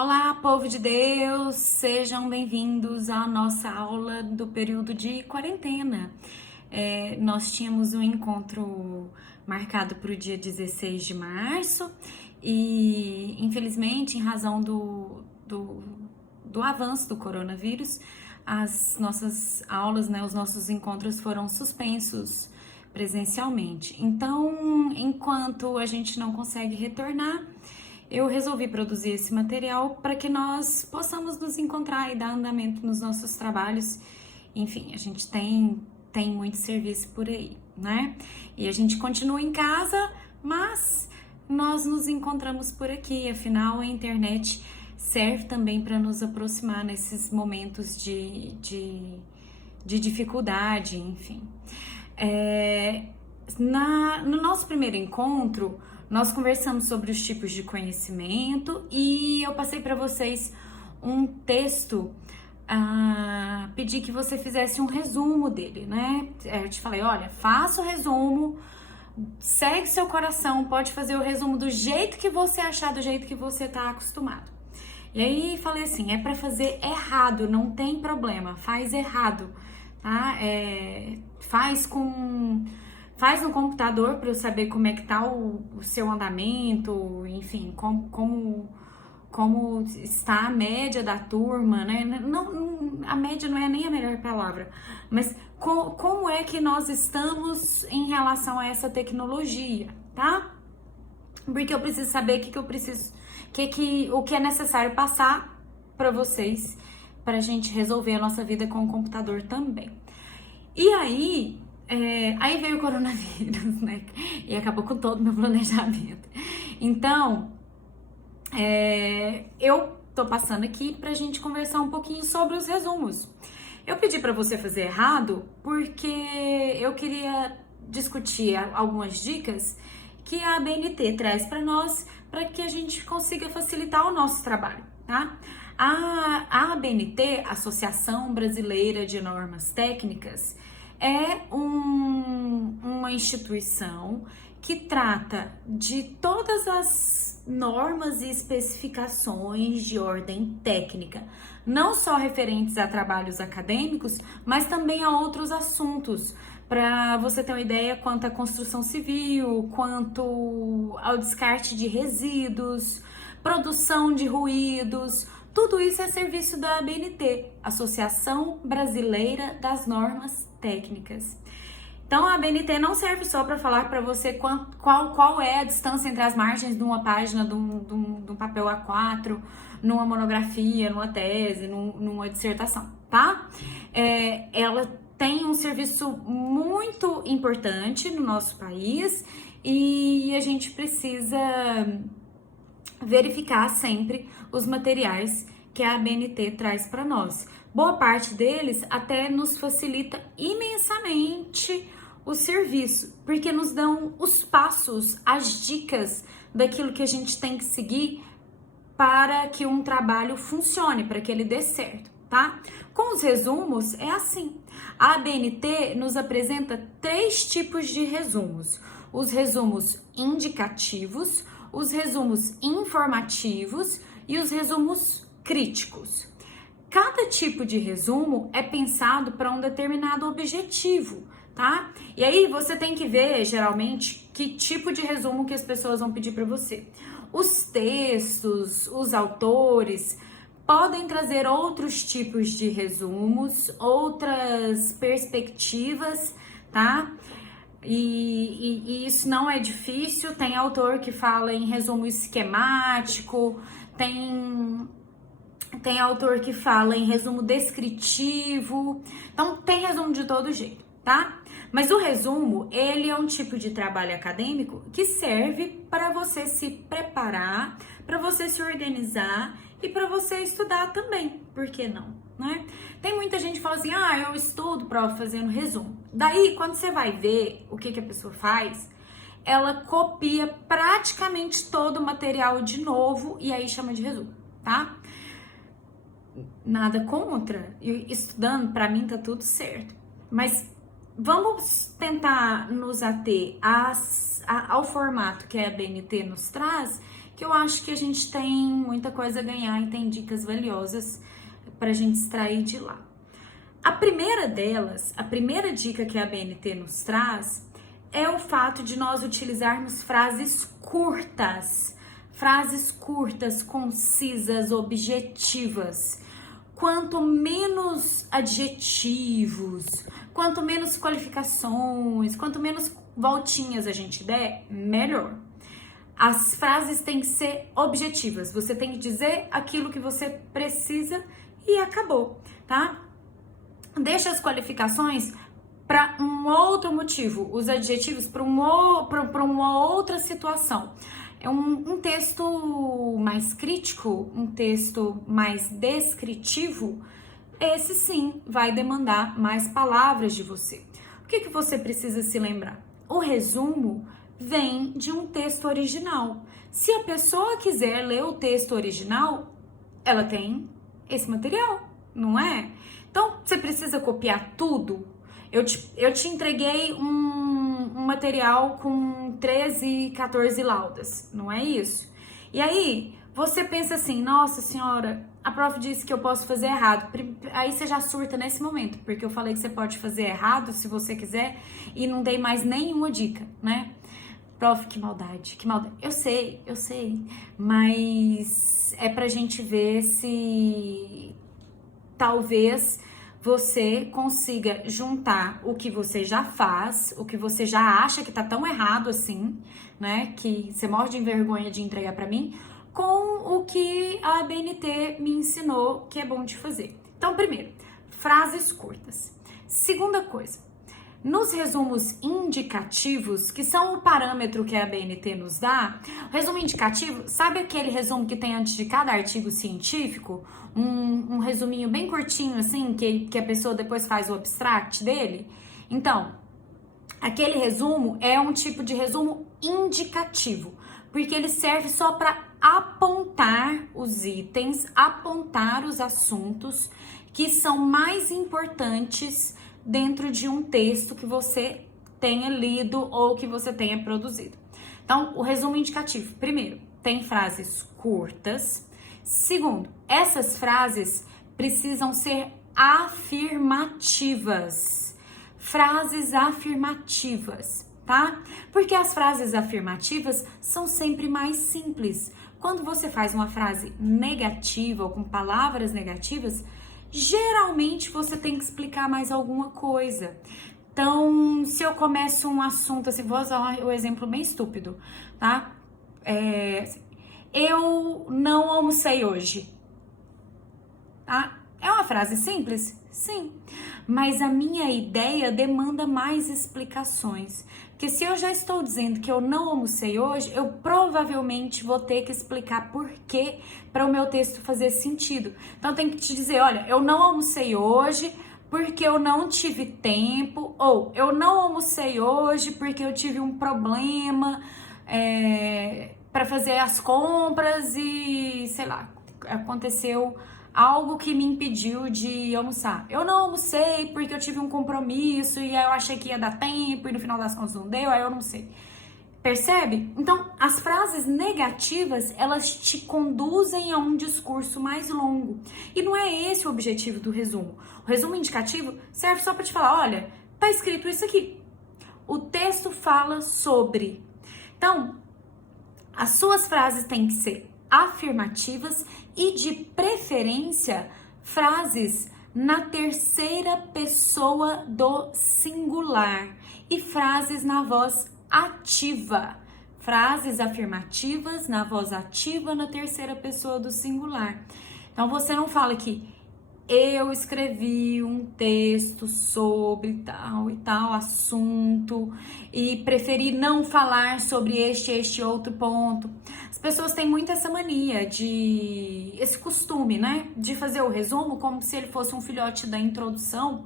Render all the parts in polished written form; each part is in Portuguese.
Olá, povo de Deus! Sejam bem-vindos à nossa aula do período de quarentena. Nós tínhamos um encontro marcado para o dia 16 de março e, infelizmente, em razão do avanço do coronavírus, as nossas aulas, os nossos encontros foram suspensos presencialmente. Então, enquanto a gente não consegue retornar, eu resolvi produzir esse material para que nós possamos nos encontrar e dar andamento nos nossos trabalhos. Enfim, a gente tem muito serviço por aí, né? E a gente continua em casa, mas nós nos encontramos por aqui. Afinal, a internet serve também para nos aproximar nesses momentos de dificuldade, enfim. No nosso primeiro encontro, nós conversamos sobre os tipos de conhecimento e eu passei para vocês um texto, pedi que você fizesse um resumo dele, né? Eu te falei, olha, faça o resumo, segue seu coração, pode fazer o resumo do jeito que você achar, do jeito que você tá acostumado. E aí falei assim, é para fazer errado, não tem problema, faz errado, tá? Faz no computador para eu saber como é que tá o seu andamento, enfim, como está a média da turma, né? Não, a média não é nem a melhor palavra, mas como é que nós estamos em relação a essa tecnologia, tá? Porque eu preciso saber o que é necessário passar para vocês, para a gente resolver a nossa vida com o computador também. E aí veio o coronavírus, né? E acabou com todo o meu planejamento. Então, eu tô passando aqui pra gente conversar um pouquinho sobre os resumos. Eu pedi pra você fazer errado porque eu queria discutir algumas dicas que a ABNT traz pra nós para que a gente consiga facilitar o nosso trabalho, tá? A ABNT, Associação Brasileira de Normas Técnicas, é uma instituição que trata de todas as normas e especificações de ordem técnica, não só referentes a trabalhos acadêmicos, mas também a outros assuntos. Para você ter uma ideia quanto à construção civil, quanto ao descarte de resíduos, produção de ruídos, tudo isso é serviço da ABNT, Associação Brasileira das Normas Técnicas. Então a ABNT não serve só para falar para você qual é a distância entre as margens de uma página de um papel A4, numa monografia, numa tese, numa dissertação, tá? Ela tem um serviço muito importante no nosso país e a gente precisa verificar sempre os materiais que a ABNT traz para nós. Boa parte deles até nos facilita imensamente o serviço, porque nos dão os passos, as dicas daquilo que a gente tem que seguir para que um trabalho funcione, para que ele dê certo, tá? Com os resumos é assim. A ABNT nos apresenta 3 tipos de resumos: os resumos indicativos, os resumos informativos e os resumos críticos. Cada tipo de resumo é pensado para um determinado objetivo, tá? E aí você tem que ver, geralmente, que tipo de resumo que as pessoas vão pedir para você. Os textos, os autores podem trazer outros tipos de resumos, outras perspectivas, tá? E isso não é difícil. Tem autor que fala em resumo esquemático, tem autor que fala em resumo descritivo. Então tem resumo de todo jeito, tá? Mas o resumo, ele é um tipo de trabalho acadêmico que serve para você se preparar, para você se organizar e para você estudar também. Por que não, né? Tem muita gente que fala assim, eu estudo para fazer um resumo. Daí, quando você vai ver o que a pessoa faz, ela copia praticamente todo o material de novo e aí chama de resumo, tá? Nada contra, estudando, para mim tá tudo certo. Mas vamos tentar nos ater ao formato que a ABNT nos traz, que eu acho que a gente tem muita coisa a ganhar e tem dicas valiosas pra gente extrair de lá. A primeira delas, a primeira dica que a BNT nos traz é o fato de nós utilizarmos frases curtas, concisas, objetivas. Quanto menos adjetivos, quanto menos qualificações, quanto menos voltinhas a gente der, melhor. As frases têm que ser objetivas. Você tem que dizer aquilo que você precisa e acabou, tá? Deixa as qualificações para um outro motivo, os adjetivos para uma outra situação. É um texto mais crítico, um texto mais descritivo, esse sim vai demandar mais palavras de você. O que você precisa se lembrar? O resumo vem de um texto original. Se a pessoa quiser ler o texto original, ela tem esse material, não é? Então, você precisa copiar tudo? Eu te entreguei um material com 13, 14 laudas, não é isso? E aí, você pensa assim, nossa senhora, a prof disse que eu posso fazer errado. Aí você já surta nesse momento, porque eu falei que você pode fazer errado se você quiser e não dei mais nenhuma dica, né? Prof, que maldade, que maldade. Eu sei, mas é pra gente ver se talvez você consiga juntar o que você já faz, o que você já acha que tá tão errado assim, né, que você morre de vergonha de entregar pra mim, com o que a BNT me ensinou que é bom de fazer. Então, primeiro, frases curtas. Segunda coisa, nos resumos indicativos, que são o parâmetro que a BNT nos dá, o resumo indicativo, sabe aquele resumo que tem antes de cada artigo científico? Um resuminho bem curtinho, assim, que a pessoa depois faz o abstract dele? Então, aquele resumo é um tipo de resumo indicativo, porque ele serve só para apontar os itens, apontar os assuntos que são mais importantes dentro de um texto que você tenha lido ou que você tenha produzido. Então, o resumo indicativo, primeiro, tem frases curtas. Segundo, essas frases precisam ser afirmativas. Frases afirmativas, tá? Porque as frases afirmativas são sempre mais simples. Quando você faz uma frase negativa ou com palavras negativas, geralmente você tem que explicar mais alguma coisa. Então, se eu começo um assunto assim, vou usar o exemplo bem estúpido, tá? Eu não almocei hoje. Tá? É uma frase simples? Sim. Mas a minha ideia demanda mais explicações. Porque se eu já estou dizendo que eu não almocei hoje, eu provavelmente vou ter que explicar por quê para o meu texto fazer sentido. Então, tem que te dizer, olha, eu não almocei hoje porque eu não tive tempo, ou eu não almocei hoje porque eu tive um problema para fazer as compras e, sei lá, aconteceu algo que me impediu de almoçar. Eu não almocei porque eu tive um compromisso e aí eu achei que ia dar tempo e no final das contas não deu, aí eu não sei. Percebe? Então, as frases negativas, elas te conduzem a um discurso mais longo. E não é esse o objetivo do resumo. O resumo indicativo serve só para te falar, olha, tá escrito isso aqui. O texto fala sobre. Então, as suas frases têm que ser afirmativas e, de preferência, frases na terceira pessoa do singular e frases na voz ativa. Frases afirmativas na voz ativa na terceira pessoa do singular. Então, você não fala que eu escrevi um texto sobre tal e tal assunto e preferi não falar sobre este outro ponto. As pessoas têm muito essa mania esse costume, né? De fazer o resumo como se ele fosse um filhote da introdução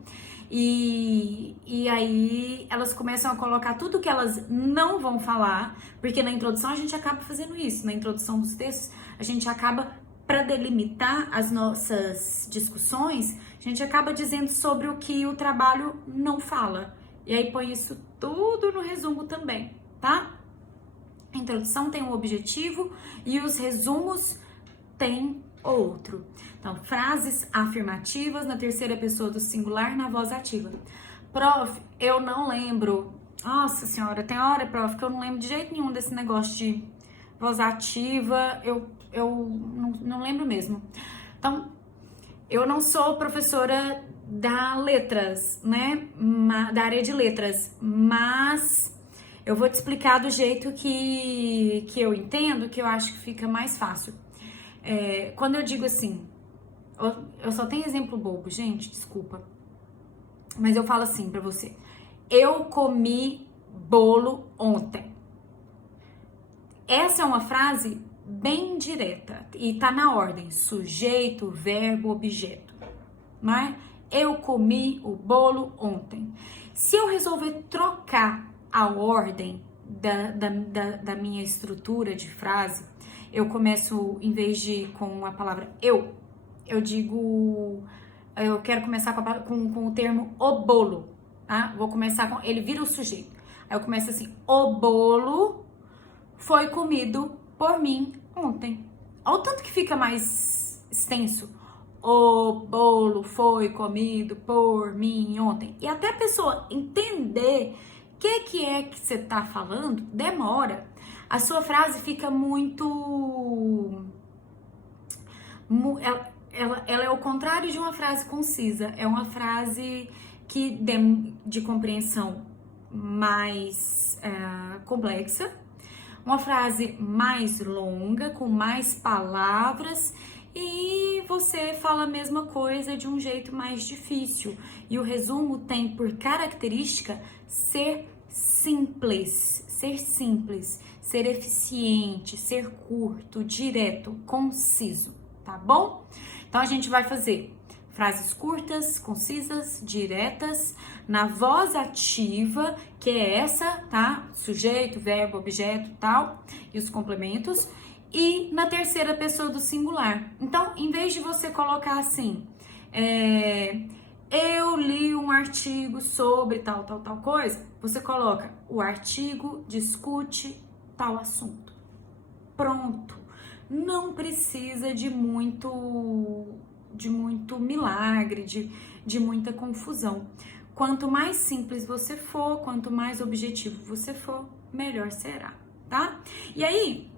e aí elas começam a colocar tudo que elas não vão falar, porque na introdução a gente acaba fazendo isso, na introdução dos textos a gente acaba, para delimitar as nossas discussões, a gente acaba dizendo sobre o que o trabalho não fala. E aí põe isso tudo no resumo também, tá? A introdução tem um objetivo e os resumos têm outro. Então, frases afirmativas na terceira pessoa do singular na voz ativa. Prof, eu não lembro. Nossa senhora, tem hora, prof, que eu não lembro de jeito nenhum desse negócio de voz ativa. Eu não lembro mesmo. Então, eu não sou professora da letras, né? Da área de letras, mas eu vou te explicar do jeito que eu entendo, que eu acho que fica mais fácil. Quando eu digo assim, eu só tenho exemplo bobo, gente, desculpa. Mas eu falo assim pra você: eu comi bolo ontem. Essa é uma frase bem direta e tá na ordem: sujeito, verbo, objeto, não é? Eu comi o bolo ontem. Se eu resolver trocar a ordem da minha estrutura de frase, eu começo, em vez de com a palavra eu digo, eu quero começar com o termo o bolo, tá? Vou começar com, ele vira o sujeito. Aí eu começo assim: o bolo foi comido por mim ontem. Olha o tanto que fica mais extenso. O bolo foi comido por mim ontem. E até a pessoa entender o que é que você tá falando, demora. A sua frase fica muito... Ela é o contrário de uma frase concisa. É uma frase que de compreensão mais complexa. Uma frase mais longa, com mais palavras, e você fala a mesma coisa de um jeito mais difícil. E o resumo tem por característica ser simples, ser eficiente, ser curto, direto, conciso, tá bom? Então a gente vai fazer frases curtas, concisas, diretas, na voz ativa, que é essa, tá? Sujeito, verbo, objeto, tal, e os complementos, e na terceira pessoa do singular. Então, em vez de você colocar assim, eu li um artigo sobre tal coisa, você coloca: o artigo discute tal assunto. Pronto. Não precisa de muito milagre, de muita confusão. Quanto mais simples você for, quanto mais objetivo você for, melhor será, tá? E aí,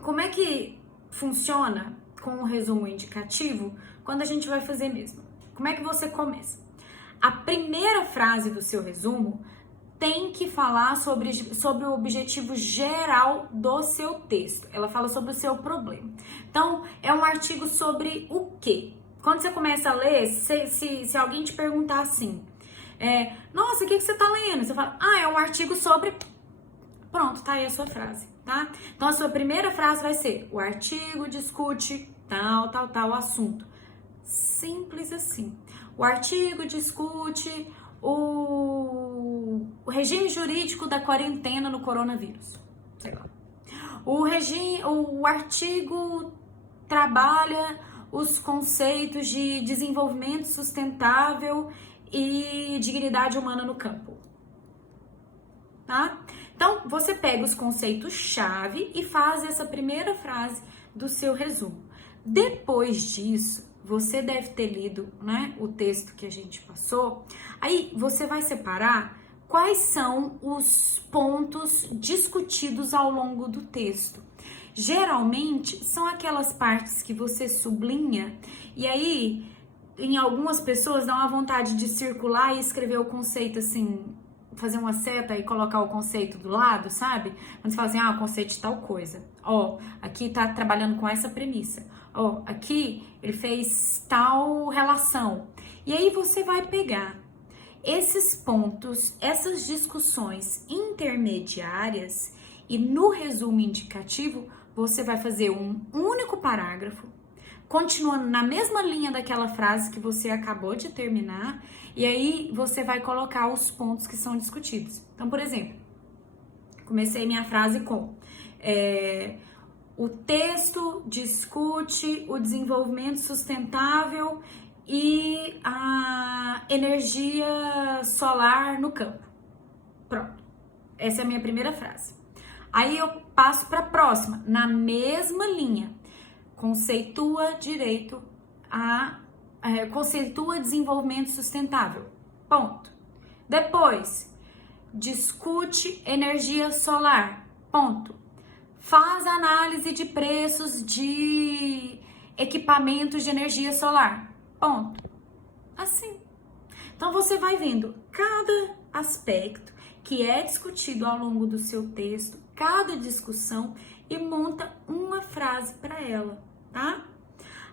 como é que funciona com o resumo indicativo quando a gente vai fazer mesmo? Como é que você começa? A primeira frase do seu resumo tem que falar sobre o objetivo geral do seu texto. Ela fala sobre o seu problema. Então, é um artigo sobre o quê? Quando você começa a ler, se alguém te perguntar assim, nossa, o que você tá lendo? Você fala: é um artigo sobre... Pronto, tá aí a sua frase, tá? Então, a sua primeira frase vai ser: o artigo discute tal assunto. Simples assim. O artigo discute o regime jurídico da quarentena no coronavírus, sei lá. O artigo trabalha os conceitos de desenvolvimento sustentável e dignidade humana no campo, tá? Então, você pega os conceitos-chave e faz essa primeira frase do seu resumo. Depois disso, você deve ter lido, né, o texto que a gente passou. Aí você vai separar quais são os pontos discutidos ao longo do texto. Geralmente são aquelas partes que você sublinha, e aí em algumas pessoas dá uma vontade de circular e escrever o conceito assim, fazer uma seta e colocar o conceito do lado, sabe? Quando você fala assim: o conceito de tal coisa. Aqui tá trabalhando com essa premissa. Aqui ele fez tal relação. E aí você vai pegar esses pontos, essas discussões intermediárias, e no resumo indicativo você vai fazer um único parágrafo, continuando na mesma linha daquela frase que você acabou de terminar, e aí você vai colocar os pontos que são discutidos. Então, por exemplo, comecei minha frase com: o texto discute o desenvolvimento sustentável e a energia solar no campo. Pronto. Essa é a minha primeira frase. Aí eu passo para a próxima, na mesma linha. Conceitua conceitua desenvolvimento sustentável. Ponto. Depois, discute energia solar. Ponto. Faz análise de preços de equipamentos de energia solar. Ponto. Assim. Então você vai vendo cada aspecto que é discutido ao longo do seu texto, cada discussão, e monta uma frase para ela, tá?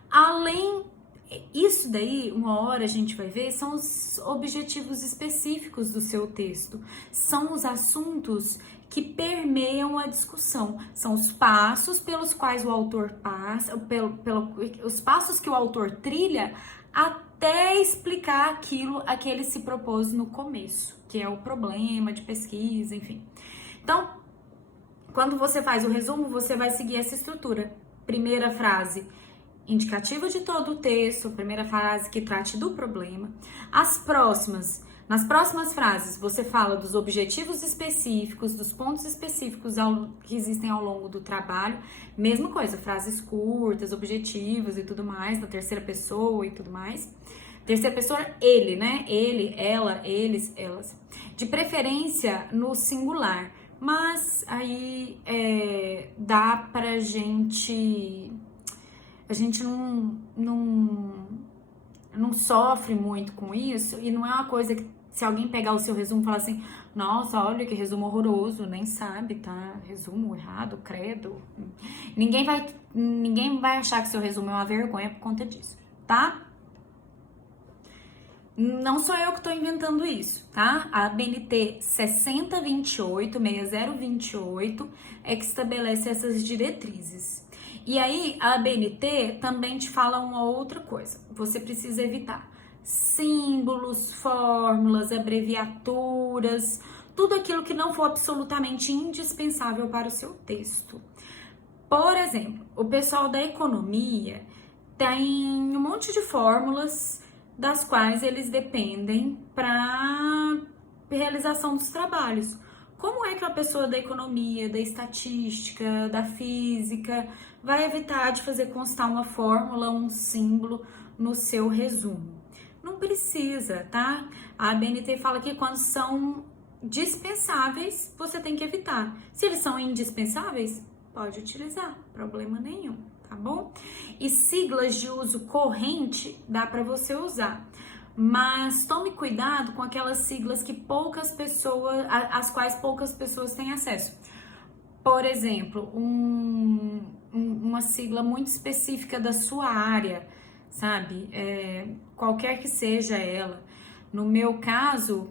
Além isso daí, uma hora a gente vai ver, são os objetivos específicos do seu texto. São os assuntos que permeiam a discussão. São os passos pelos quais o autor passa, os passos que o autor trilha até explicar aquilo a que ele se propôs no começo, que é o problema de pesquisa, enfim. Então, quando você faz o resumo, você vai seguir essa estrutura. Primeira frase, indicativa de todo o texto, primeira frase que trate do problema. Nas próximas frases, você fala dos objetivos específicos, dos pontos específicos que existem ao longo do trabalho. Mesma coisa, frases curtas, objetivos e tudo mais, na terceira pessoa e tudo mais. Terceira pessoa, ele, né? Ele, ela, eles, elas. De preferência no singular, mas aí dá pra gente... A gente não sofre muito com isso, e não é uma coisa que, se alguém pegar o seu resumo e falar assim, nossa, olha que resumo horroroso, nem sabe, tá? Resumo errado, credo. Ninguém vai achar que seu resumo é uma vergonha por conta disso, tá? Não sou eu que tô inventando isso, tá? A ABNT 6028 é que estabelece essas diretrizes. E aí, a ABNT também te fala uma outra coisa. Você precisa evitar símbolos, fórmulas, abreviaturas, tudo aquilo que não for absolutamente indispensável para o seu texto. Por exemplo, o pessoal da economia tem um monte de fórmulas das quais eles dependem para realização dos trabalhos. Como é que a pessoa da economia, da estatística, da física vai evitar de fazer constar uma fórmula, um símbolo no seu resumo? Não precisa, tá? A ABNT fala que quando são dispensáveis, você tem que evitar. Se eles são indispensáveis, pode utilizar, problema nenhum, tá bom? E siglas de uso corrente dá para você usar. Mas tome cuidado com aquelas siglas que às quais poucas pessoas têm acesso. Por exemplo, uma sigla muito específica da sua área, sabe? Qualquer que seja ela. No meu caso,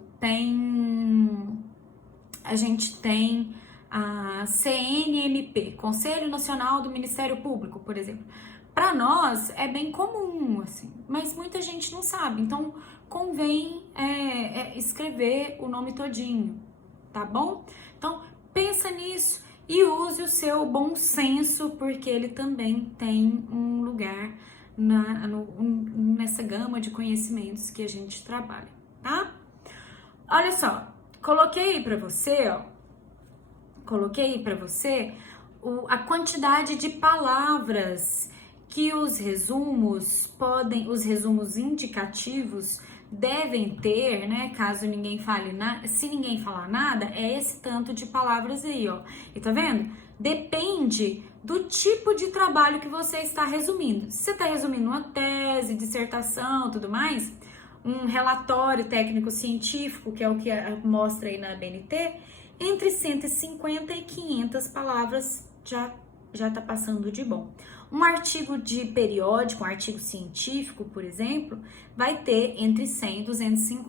a gente tem a CNMP, Conselho Nacional do Ministério Público, por exemplo. Para nós é bem comum, assim, mas muita gente não sabe, então convém escrever o nome todinho, tá bom? Então pensa nisso e use o seu bom senso, porque ele também tem um lugar nessa gama de conhecimentos que a gente trabalha, tá? Olha só, coloquei aí para você a quantidade de palavras que os resumos indicativos devem ter, né? Caso ninguém fale nada, se ninguém falar nada, é esse tanto de palavras aí, ó. E tá vendo? Depende do tipo de trabalho que você está resumindo. Se você está resumindo uma tese, dissertação, tudo mais, um relatório técnico-científico, que é o que mostra aí na ABNT, entre 150 e 500 palavras já tá passando de bom. Um artigo de periódico, um artigo científico, por exemplo, vai ter entre 100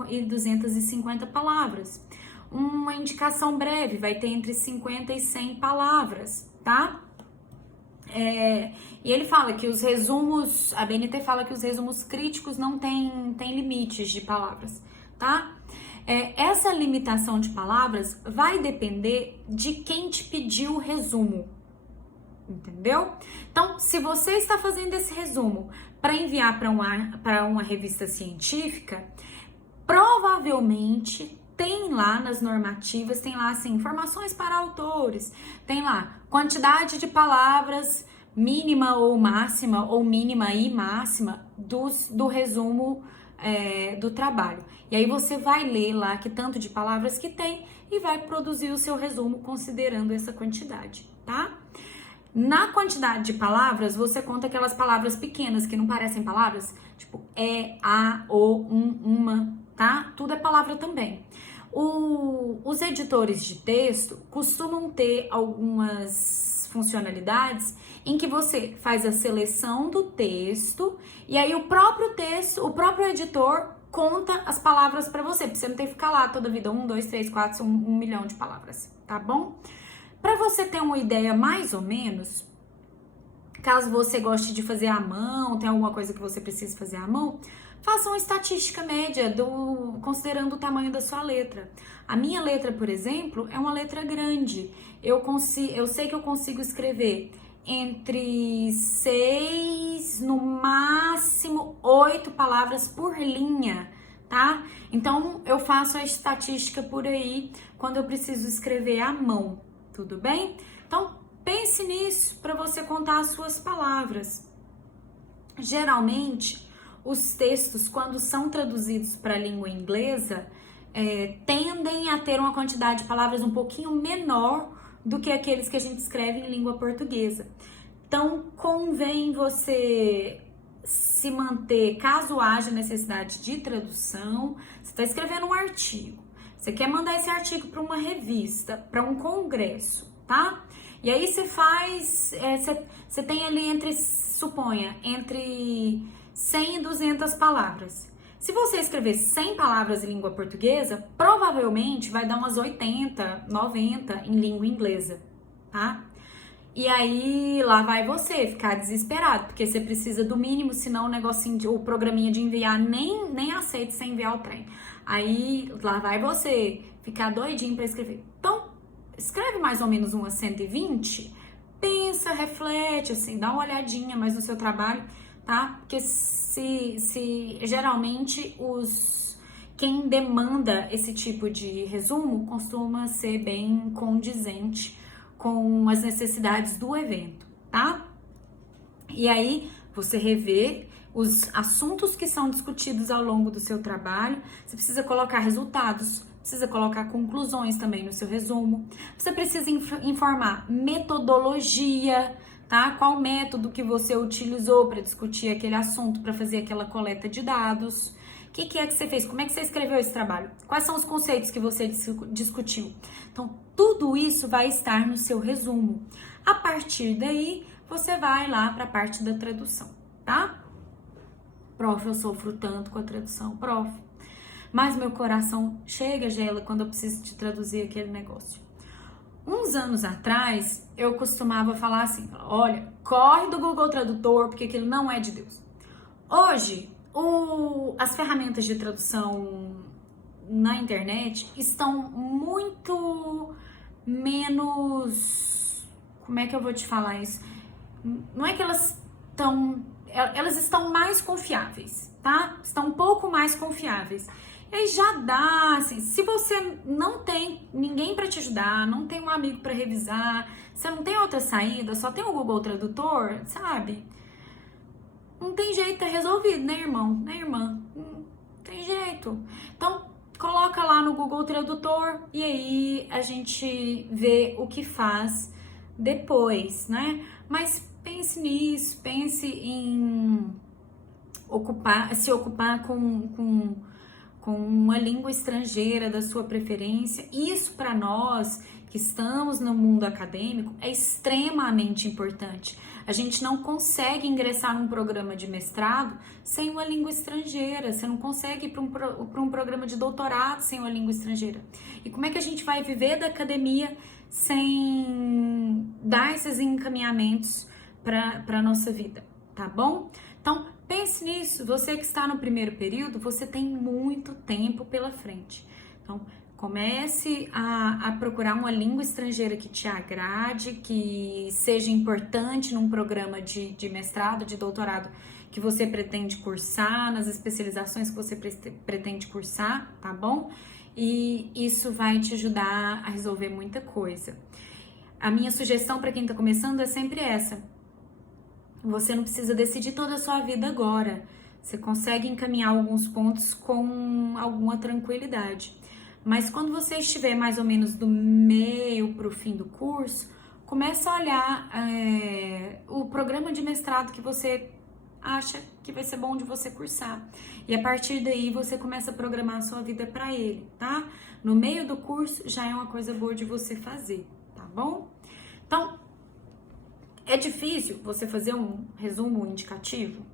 e 250 palavras. Uma indicação breve vai ter entre 50 e 100 palavras, tá? E ele fala que os resumos, a ABNT fala que os resumos críticos não têm limites de palavras, tá? Essa limitação de palavras vai depender de quem te pediu o resumo. Entendeu? Então, se você está fazendo esse resumo para enviar para uma revista científica, provavelmente tem lá nas normativas, tem lá assim, informações para autores, tem lá quantidade de palavras mínima ou máxima, ou mínima e máxima do resumo do trabalho. E aí você vai ler lá que tanto de palavras que tem e vai produzir o seu resumo considerando essa quantidade, tá? Na quantidade de palavras, você conta aquelas palavras pequenas que não parecem palavras, tipo a, o, uma, tá? Tudo é palavra também. Os editores de texto costumam ter algumas funcionalidades em que você faz a seleção do texto e aí o próprio texto, o próprio editor conta as palavras para você não ter que ficar lá toda a vida 1, 2, 3, 4, 1 milhão de palavras, tá bom? Para você ter uma ideia mais ou menos, caso você goste de fazer à mão, tem alguma coisa que você precisa fazer à mão, faça uma estatística média considerando o tamanho da sua letra. A minha letra, por exemplo, é uma letra grande. Eu sei que eu consigo escrever entre 6, no máximo 8 palavras por linha, tá? Então, eu faço a estatística por aí quando eu preciso escrever à mão, tudo bem? Então, pense nisso para você contar as suas palavras. Geralmente, os textos, quando são traduzidos para a língua inglesa, tendem a ter uma quantidade de palavras um pouquinho menor do que aqueles que a gente escreve em língua portuguesa. Então, convém você se manter, caso haja necessidade de tradução. Você está escrevendo um artigo, você quer mandar esse artigo para uma revista, para um congresso, tá? E aí você faz, você tem ali suponha, entre 100 e 200 palavras. Se você escrever 100 palavras em língua portuguesa, provavelmente vai dar umas 80, 90 em língua inglesa, tá? E aí, lá vai você ficar desesperado, porque você precisa do mínimo, senão o negocinho, o programinha de enviar nem aceita você enviar o trem. Aí, lá vai você ficar doidinho para escrever. Então, escreve mais ou menos umas 120, pensa, reflete, assim, dá uma olhadinha mais no seu trabalho, tá? Porque geralmente quem demanda esse tipo de resumo costuma ser bem condizente com as necessidades do evento, tá? E aí você revê os assuntos que são discutidos ao longo do seu trabalho. Você precisa colocar resultados, precisa colocar conclusões também no seu resumo. Você precisa informar metodologia, tá? Qual método que você utilizou para discutir aquele assunto, para fazer aquela coleta de dados. O que é que você fez? Como é que você escreveu esse trabalho? Quais são os conceitos que você discutiu? Então, tudo isso vai estar no seu resumo. A partir daí, você vai lá para a parte da tradução, tá? Prof, eu sofro tanto com a tradução, prof. Mas meu coração chega, gela, quando eu preciso de traduzir aquele negócio. Uns anos atrás, eu costumava falar assim, olha, corre do Google Tradutor, porque aquilo não é de Deus. Hoje, as ferramentas de tradução na internet estão muito menos... Como é que eu vou te falar isso? Não é que elas estão mais confiáveis, tá? Estão um pouco mais confiáveis. E aí já dá, assim, se você não tem ninguém para te ajudar, não tem um amigo para revisar, você não tem outra saída, só tem o Google Tradutor, sabe? Não tem jeito, é resolvido, né, irmão? Né, irmã? Não tem jeito. Então, coloca lá no Google Tradutor e aí a gente vê o que faz depois, né? Mas pense nisso, pense em se ocupar com uma língua estrangeira da sua preferência. Isso para nós que estamos no mundo acadêmico é extremamente importante. A gente não consegue ingressar num programa de mestrado sem uma língua estrangeira. Você não consegue ir para um programa de doutorado sem uma língua estrangeira. E como é que a gente vai viver da academia sem dar esses encaminhamentos para a nossa vida, tá bom? Então, pense nisso. Você que está no primeiro período, você tem muito tempo pela frente. Então, comece a procurar uma língua estrangeira que te agrade, que seja importante num programa de mestrado, de doutorado que você pretende cursar, nas especializações que você pretende cursar, tá bom? e isso vai te ajudar a resolver muita coisa. A minha sugestão para quem tá começando é sempre essa. Você não precisa decidir toda a sua vida agora. Você consegue encaminhar alguns pontos com alguma tranquilidade. Mas quando você estiver mais ou menos do meio para o fim do curso, começa a olhar o programa de mestrado que você acha que vai ser bom de você cursar. E a partir daí você começa a programar a sua vida para ele, tá? No meio do curso já é uma coisa boa de você fazer, tá bom? Então, é difícil você fazer um resumo indicativo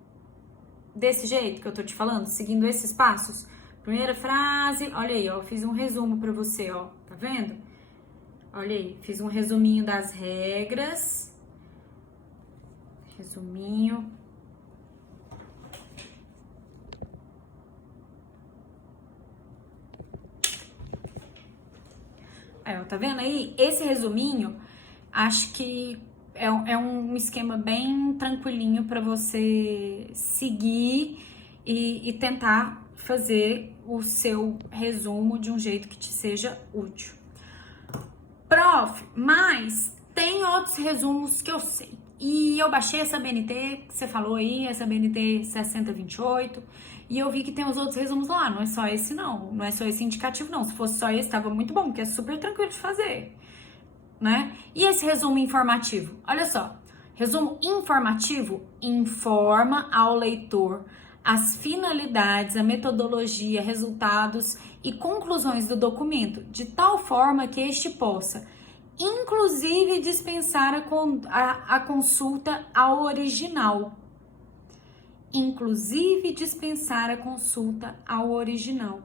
desse jeito que eu tô te falando, seguindo esses passos? Primeira frase, olha aí, ó, fiz um resumo pra você, ó, tá vendo? Olha aí, fiz um resuminho das regras. Resuminho. Aí, ó, tá vendo aí? Esse resuminho, acho que é um esquema bem tranquilinho para você seguir e tentar fazer o seu resumo de um jeito que te seja útil. Prof, mas tem outros resumos que eu sei. E eu baixei essa BNT que você falou aí, essa BNT 6028, e eu vi que tem os outros resumos lá. Não é só esse não, não é só esse indicativo não. Se fosse só esse, tava muito bom, porque é super tranquilo de fazer, né? E esse resumo informativo? Olha só, resumo informativo informa ao leitor as finalidades, a metodologia, resultados e conclusões do documento, de tal forma que este possa, inclusive, dispensar a consulta ao original. Inclusive, dispensar a consulta ao original.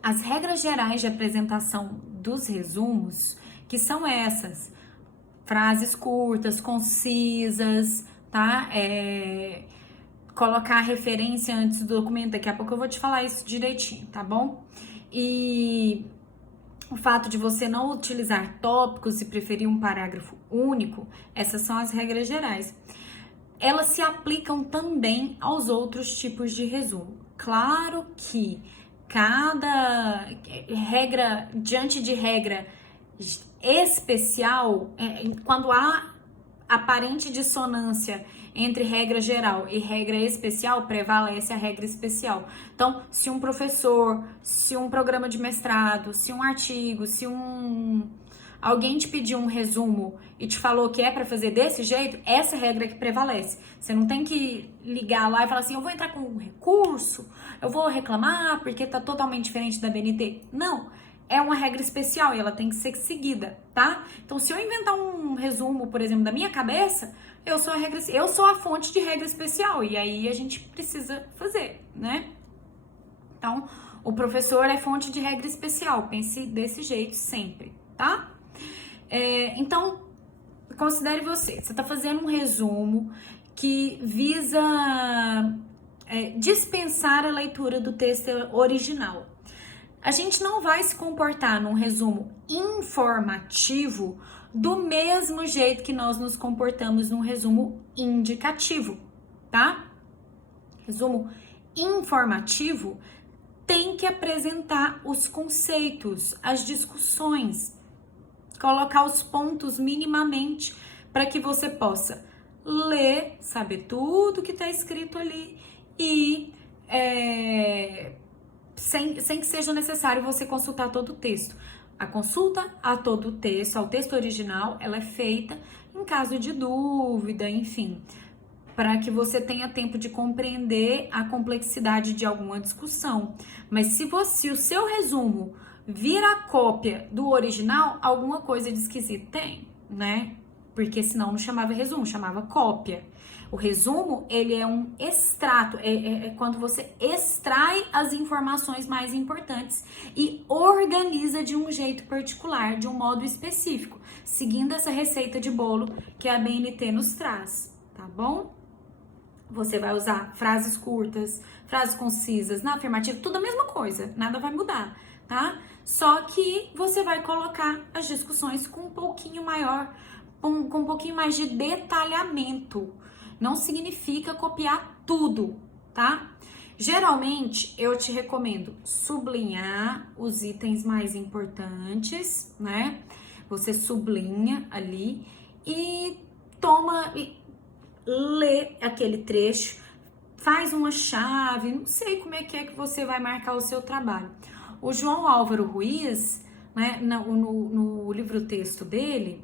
As regras gerais de apresentação dos resumos, que são essas, frases curtas, concisas, tá? Colocar a referência antes do documento, daqui a pouco eu vou te falar isso direitinho, tá bom? E o fato de você não utilizar tópicos e preferir um parágrafo único, essas são as regras gerais. Elas se aplicam também aos outros tipos de resumo. Claro que cada regra, diante de regra especial, quando há aparente dissonância entre regra geral e regra especial, prevalece a regra especial. Então, se um professor, se um programa de mestrado, se um artigo, se alguém te pediu um resumo e te falou que é para fazer desse jeito, essa regra que prevalece. Você não tem que ligar lá e falar assim, eu vou entrar com um recurso, eu vou reclamar porque tá totalmente diferente da BNT. Não, é uma regra especial e ela tem que ser seguida, tá? Então, se eu inventar um resumo, por exemplo, da minha cabeça, eu sou a fonte de regra especial e aí a gente precisa fazer, né? Então, o professor é fonte de regra especial, pense desse jeito sempre, tá? Então, considere você tá fazendo um resumo que visa dispensar a leitura do texto original. A gente não vai se comportar num resumo informativo do mesmo jeito que nós nos comportamos num resumo indicativo, tá? Resumo informativo tem que apresentar os conceitos, as discussões, colocar os pontos minimamente para que você possa ler, saber tudo que está escrito ali e sem que seja necessário você consultar todo o texto. A consulta a todo o texto, ao texto original, ela é feita em caso de dúvida, enfim, para que você tenha tempo de compreender a complexidade de alguma discussão. Mas se o seu resumo vira cópia do original, alguma coisa de esquisito tem, né? Porque senão não chamava resumo, chamava cópia. O resumo, ele é um extrato, é quando você extrai as informações mais importantes e organiza de um jeito particular, de um modo específico, seguindo essa receita de bolo que a BNT nos traz, tá bom? Você vai usar frases curtas, frases concisas, na afirmativa, tudo a mesma coisa, nada vai mudar, tá? Só que você vai colocar as discussões com um pouquinho maior, com um pouquinho mais de detalhamento. Não significa copiar tudo, tá? Geralmente, eu te recomendo sublinhar os itens mais importantes, né? Você sublinha ali e lê aquele trecho, faz uma chave, não sei como é que você vai marcar o seu trabalho. O João Álvaro Ruiz, né, no livro-texto dele,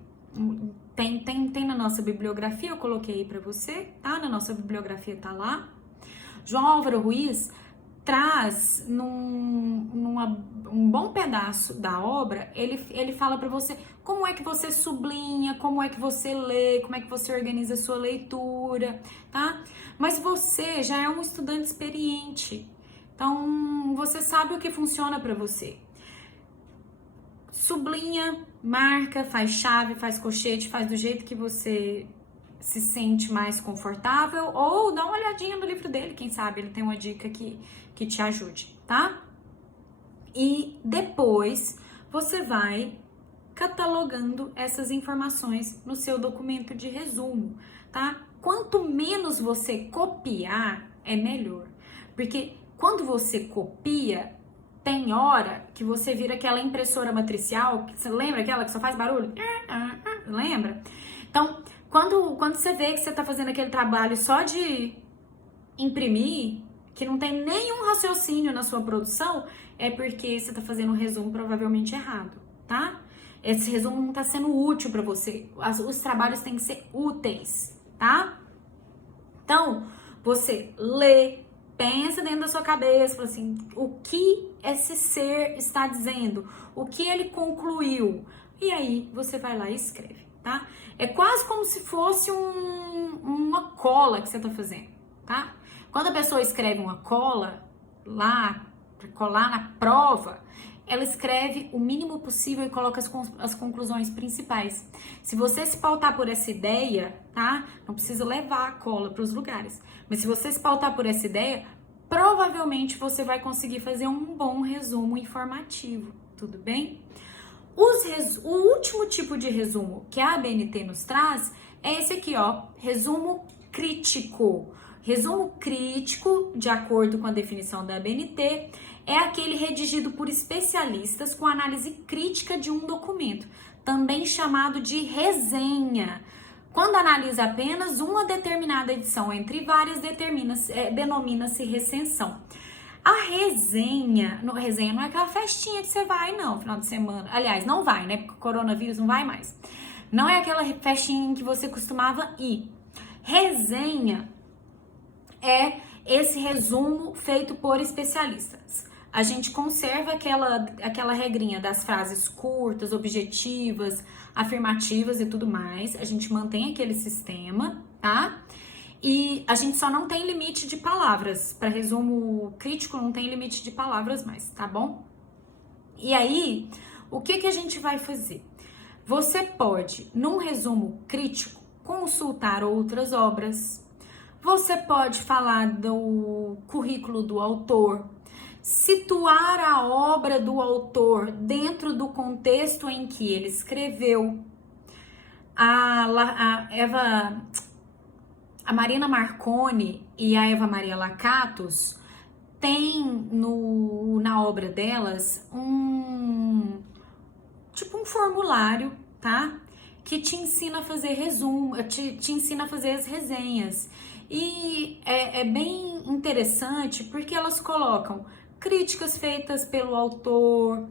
tem na nossa bibliografia, eu coloquei aí pra você, tá? Na nossa bibliografia tá lá. João Álvaro Ruiz traz um bom pedaço da obra, ele fala para você como é que você sublinha, como é que você lê, como é que você organiza a sua leitura, tá? Mas você já é um estudante experiente, então você sabe o que funciona para você. Sublinha, marca, faz chave, faz colchete, faz do jeito que você se sente mais confortável, ou dá uma olhadinha no livro dele, quem sabe ele tem uma dica que te ajude, tá? E depois você vai catalogando essas informações no seu documento de resumo, tá? Quanto menos você copiar, é melhor. Porque quando você copia, tem hora que você vira aquela impressora matricial, você lembra aquela que só faz barulho? Lembra? Então, quando você vê que você tá fazendo aquele trabalho só de imprimir, que não tem nenhum raciocínio na sua produção, é porque você tá fazendo um resumo provavelmente errado, tá? Esse resumo não tá sendo útil para você. Os trabalhos têm que ser úteis, tá? Então, você lê, pensa dentro da sua cabeça, fala assim, o que esse ser está dizendo? O que ele concluiu? E aí, você vai lá e escreve, tá? É quase como se fosse uma cola que você tá fazendo, tá? Quando a pessoa escreve uma cola lá, para colar na prova, ela escreve o mínimo possível e coloca as conclusões principais. Se você se pautar por essa ideia, tá? Não precisa levar a cola para os lugares. Mas se você se pautar por essa ideia, provavelmente você vai conseguir fazer um bom resumo informativo, tudo bem? O último tipo de resumo que a ABNT nos traz é esse aqui, ó, resumo crítico. Resumo crítico, de acordo com a definição da ABNT, é aquele redigido por especialistas com análise crítica de um documento, também chamado de resenha. Quando analisa apenas uma determinada edição entre várias, denomina-se recensão. A resenha não é aquela festinha que você vai, não, final de semana. Aliás, não vai, né? Porque o coronavírus não vai mais. Não é aquela festinha que você costumava ir. Resenha é esse resumo feito por especialistas. A gente conserva aquela regrinha das frases curtas, objetivas, afirmativas e tudo mais. A gente mantém aquele sistema, tá? E a gente só não tem limite de palavras. Para resumo crítico, não tem limite de palavras mais, tá bom? E aí, o que a gente vai fazer? Você pode, num resumo crítico, consultar outras obras. Você pode falar do currículo do autor, situar a obra do autor dentro do contexto em que ele escreveu. A Marina Marconi e a Eva Maria Lacatos têm na obra delas um formulário, tá? Que te ensina a fazer resumo, te ensina a fazer as resenhas. E é bem interessante porque elas colocam críticas feitas pelo autor,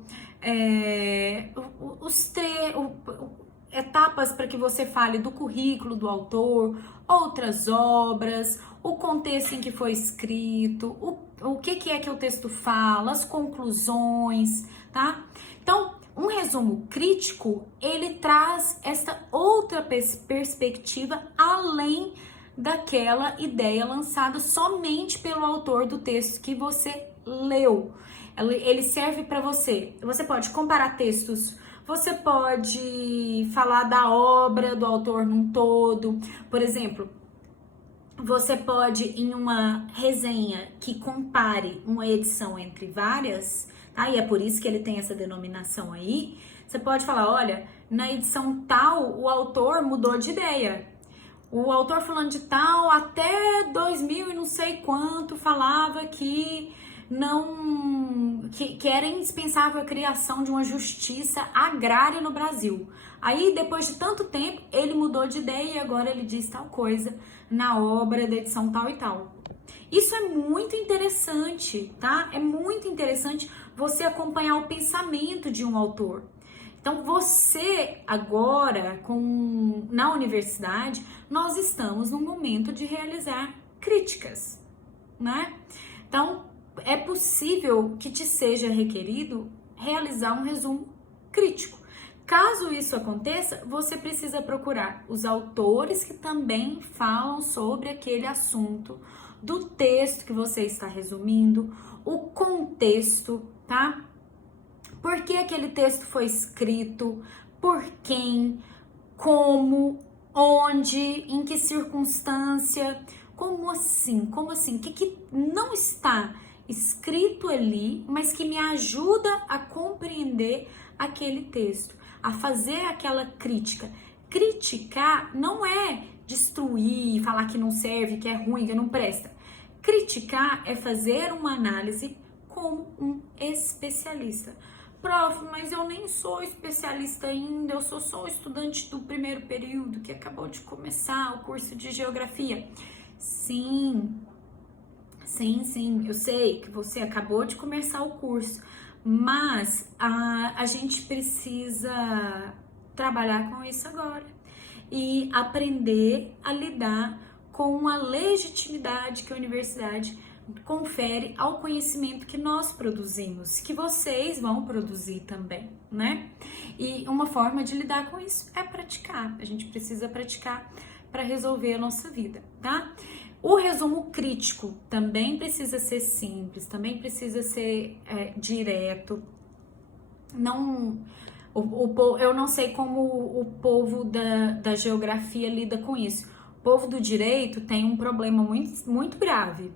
etapas para que você fale do currículo do autor, outras obras, o contexto em que foi escrito, o que é que o texto fala, as conclusões, tá? Então, um resumo crítico, ele traz essa outra perspectiva além daquela ideia lançada somente pelo autor do texto que você leu. Ele serve para você. Você pode comparar textos, você pode falar da obra do autor num todo. Por exemplo, você pode, em uma resenha que compare uma edição entre várias, tá? E é por isso que ele tem essa denominação aí. Você pode falar, olha, na edição tal, o autor mudou de ideia. o autor fulano de tal até 2000 e não sei quanto falava que que era indispensável a criação de uma justiça agrária no Brasil. Aí, depois de tanto tempo, ele mudou de ideia e agora ele diz tal coisa na obra da edição tal e tal. Isso é muito interessante, tá? É muito interessante você acompanhar o pensamento de um autor. Então, você agora, na universidade, nós estamos num momento de realizar críticas, né? Então, é possível que te seja requerido realizar um resumo crítico. Caso isso aconteça, você precisa procurar os autores que também falam sobre aquele assunto, do texto que você está resumindo, o contexto, tá? Por que aquele texto foi escrito, por quem, como, onde, em que circunstância, como assim? Como assim? O que não está escrito ali, mas que me ajuda a compreender aquele texto, a fazer aquela crítica. Criticar não é destruir, falar que não serve, que é ruim, que não presta. Criticar é fazer uma análise como um especialista. Prof, mas eu nem sou especialista ainda, eu sou só estudante do primeiro período que acabou de começar o curso de geografia. Sim, eu sei que você acabou de começar o curso, mas a gente precisa trabalhar com isso agora e aprender a lidar com a legitimidade que a universidade confere ao conhecimento que nós produzimos, que vocês vão produzir também, né? E uma forma de lidar com isso é praticar. A gente precisa praticar para resolver a nossa vida, tá? O resumo crítico também precisa ser simples, também precisa ser direto. Eu não sei como o povo da geografia lida com isso. O povo do direito tem um problema muito, muito grave.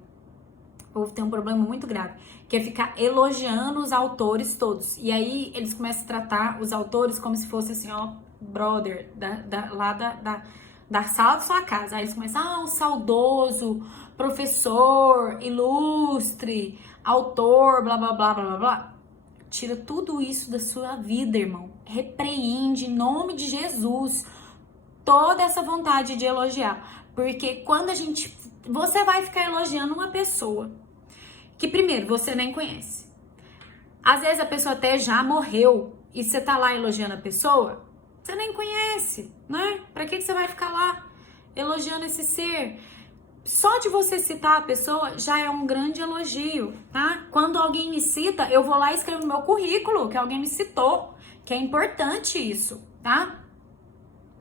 O povo tem um problema muito grave, que é ficar elogiando os autores todos. E aí eles começam a tratar os autores como se fosse assim, ó, brother, da sala da sua casa. Aí eles começam, o saudoso, professor, ilustre, autor, blá, blá, blá, blá, blá, blá. Tira tudo isso da sua vida, irmão. Repreende, em nome de Jesus, toda essa vontade de elogiar. Porque quando você vai ficar elogiando uma pessoa que, primeiro, você nem conhece. Às vezes a pessoa até já morreu e você tá lá elogiando a pessoa, você nem conhece, né? Pra que você vai ficar lá elogiando esse ser? Só de você citar a pessoa já é um grande elogio, tá? Quando alguém me cita, eu vou lá e escrevo no meu currículo que alguém me citou, que é importante isso, tá?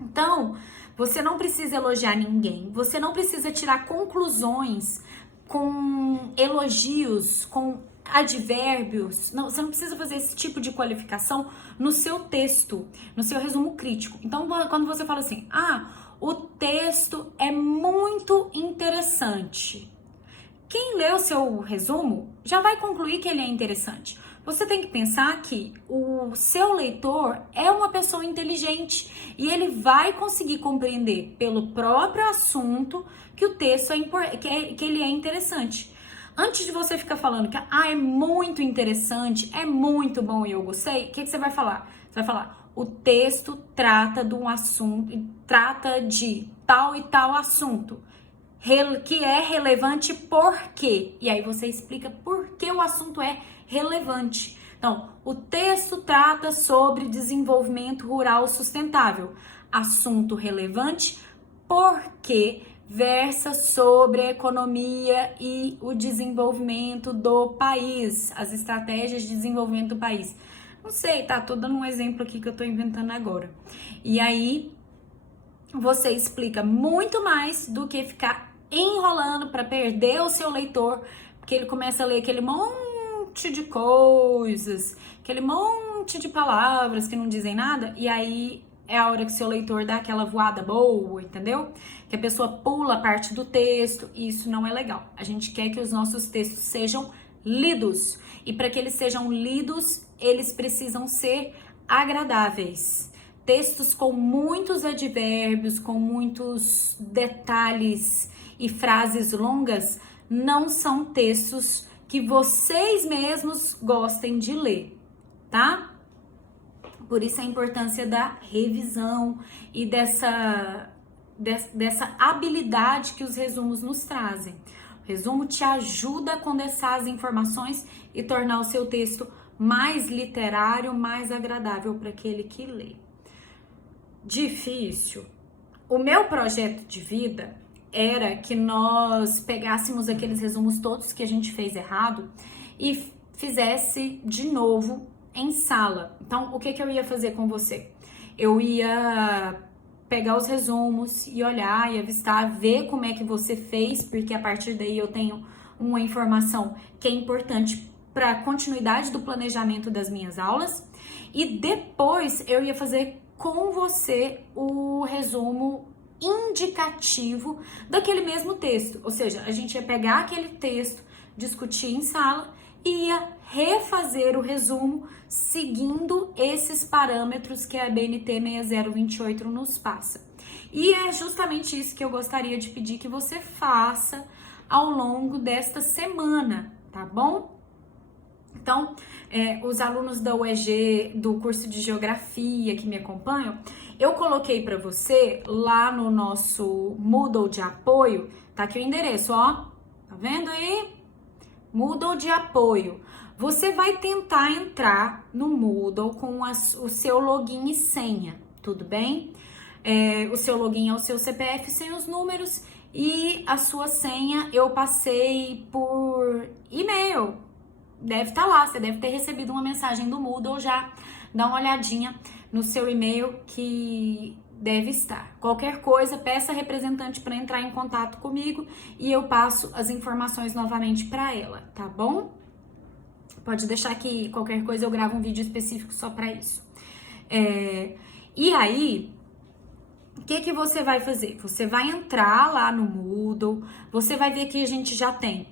Então, você não precisa elogiar ninguém, você não precisa tirar conclusões com elogios, com advérbios. Não, você não precisa fazer esse tipo de qualificação no seu texto, no seu resumo crítico. Então, quando você fala assim, o texto é muito interessante. Quem lê o seu resumo já vai concluir que ele é interessante. Você tem que pensar que o seu leitor é uma pessoa inteligente e ele vai conseguir compreender pelo próprio assunto que o texto que ele é interessante. Antes de você ficar falando que é muito interessante, é muito bom e eu gostei, o que você vai falar? Você vai falar, o texto trata de um assunto, trata de tal e tal assunto, que é relevante por quê? E aí você explica por que o assunto é relevante. Então, o texto trata sobre desenvolvimento rural sustentável. Assunto relevante porque versa sobre a economia e o desenvolvimento do país, as estratégias de desenvolvimento do país. Não sei, tá? Tô dando um exemplo aqui que eu tô inventando agora. E aí, você explica muito mais do que ficar enrolando para perder o seu leitor, porque ele começa a ler aquele monte de coisas, aquele monte de palavras que não dizem nada, e aí é a hora que seu leitor dá aquela voada boa, entendeu? Que a pessoa pula a parte do texto, e isso não é legal. A gente quer que os nossos textos sejam lidos, e para que eles sejam lidos, eles precisam ser agradáveis. textos com muitos advérbios, com muitos detalhes e frases longas, não são textos que vocês mesmos gostem de ler, tá? Por isso a importância da revisão e dessa habilidade que os resumos nos trazem. O resumo te ajuda a condensar as informações e tornar o seu texto mais literário, mais agradável para aquele que lê. Difícil. O meu projeto de vida era que nós pegássemos aqueles resumos todos que a gente fez errado e fizesse de novo em sala. Então, o que eu ia fazer com você? Eu ia pegar os resumos e olhar e avistar, ver como é que você fez, porque a partir daí eu tenho uma informação que é importante para a continuidade do planejamento das minhas aulas. E depois eu ia fazer com você o resumo indicativo daquele mesmo texto. Ou seja, a gente ia pegar aquele texto, discutir em sala e ia refazer o resumo seguindo esses parâmetros que a BNT 6028 nos passa. E é justamente isso que eu gostaria de pedir que você faça ao longo desta semana, tá bom? Então, os alunos da UEG, do curso de Geografia que me acompanham, eu coloquei para você lá no nosso Moodle de apoio, tá aqui o endereço, ó, tá vendo aí? Moodle de apoio. Você vai tentar entrar no Moodle com o seu login e senha, tudo bem? O seu login é o seu CPF sem os números e a sua senha eu passei por e-mail. Deve estar lá, você deve ter recebido uma mensagem do Moodle já. Dá uma olhadinha no seu e-mail que deve estar. Qualquer coisa, peça a representante para entrar em contato comigo e eu passo as informações novamente para ela, tá bom? Pode deixar que qualquer coisa eu gravo um vídeo específico só para isso. E aí, o que você vai fazer? Você vai entrar lá no Moodle, você vai ver que a gente já tem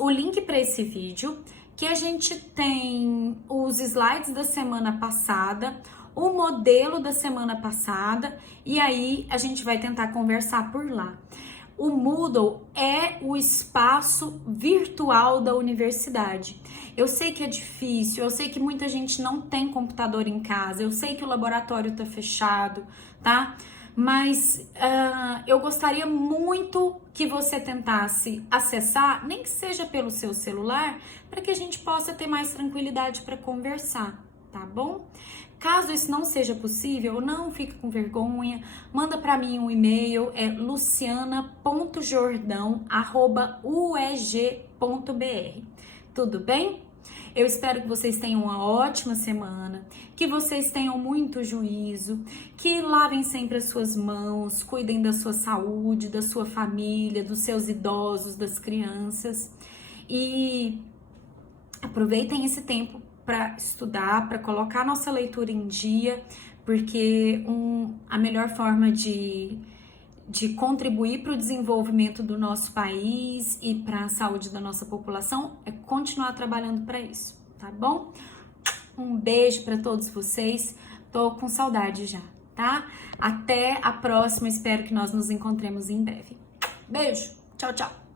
o link para esse vídeo, que a gente tem os slides da semana passada, o modelo da semana passada, e aí a gente vai tentar conversar por lá. O Moodle é o espaço virtual da universidade. Eu sei que é difícil, eu sei que muita gente não tem computador em casa, eu sei que o laboratório tá fechado, tá? Mas eu gostaria muito que você tentasse acessar, nem que seja pelo seu celular, para que a gente possa ter mais tranquilidade para conversar, tá bom? Caso isso não seja possível, não fique com vergonha, manda para mim um e-mail, é luciana.jordão@ueg.br. Tudo bem? Eu espero que vocês tenham uma ótima semana, que vocês tenham muito juízo, que lavem sempre as suas mãos, cuidem da sua saúde, da sua família, dos seus idosos, das crianças e aproveitem esse tempo para estudar, para colocar nossa leitura em dia, porque a melhor forma de contribuir para o desenvolvimento do nosso país e para a saúde da nossa população é continuar trabalhando para isso, tá bom? Um beijo para todos vocês, tô com saudade já, tá? Até a próxima, espero que nós nos encontremos em breve. Beijo, tchau, tchau!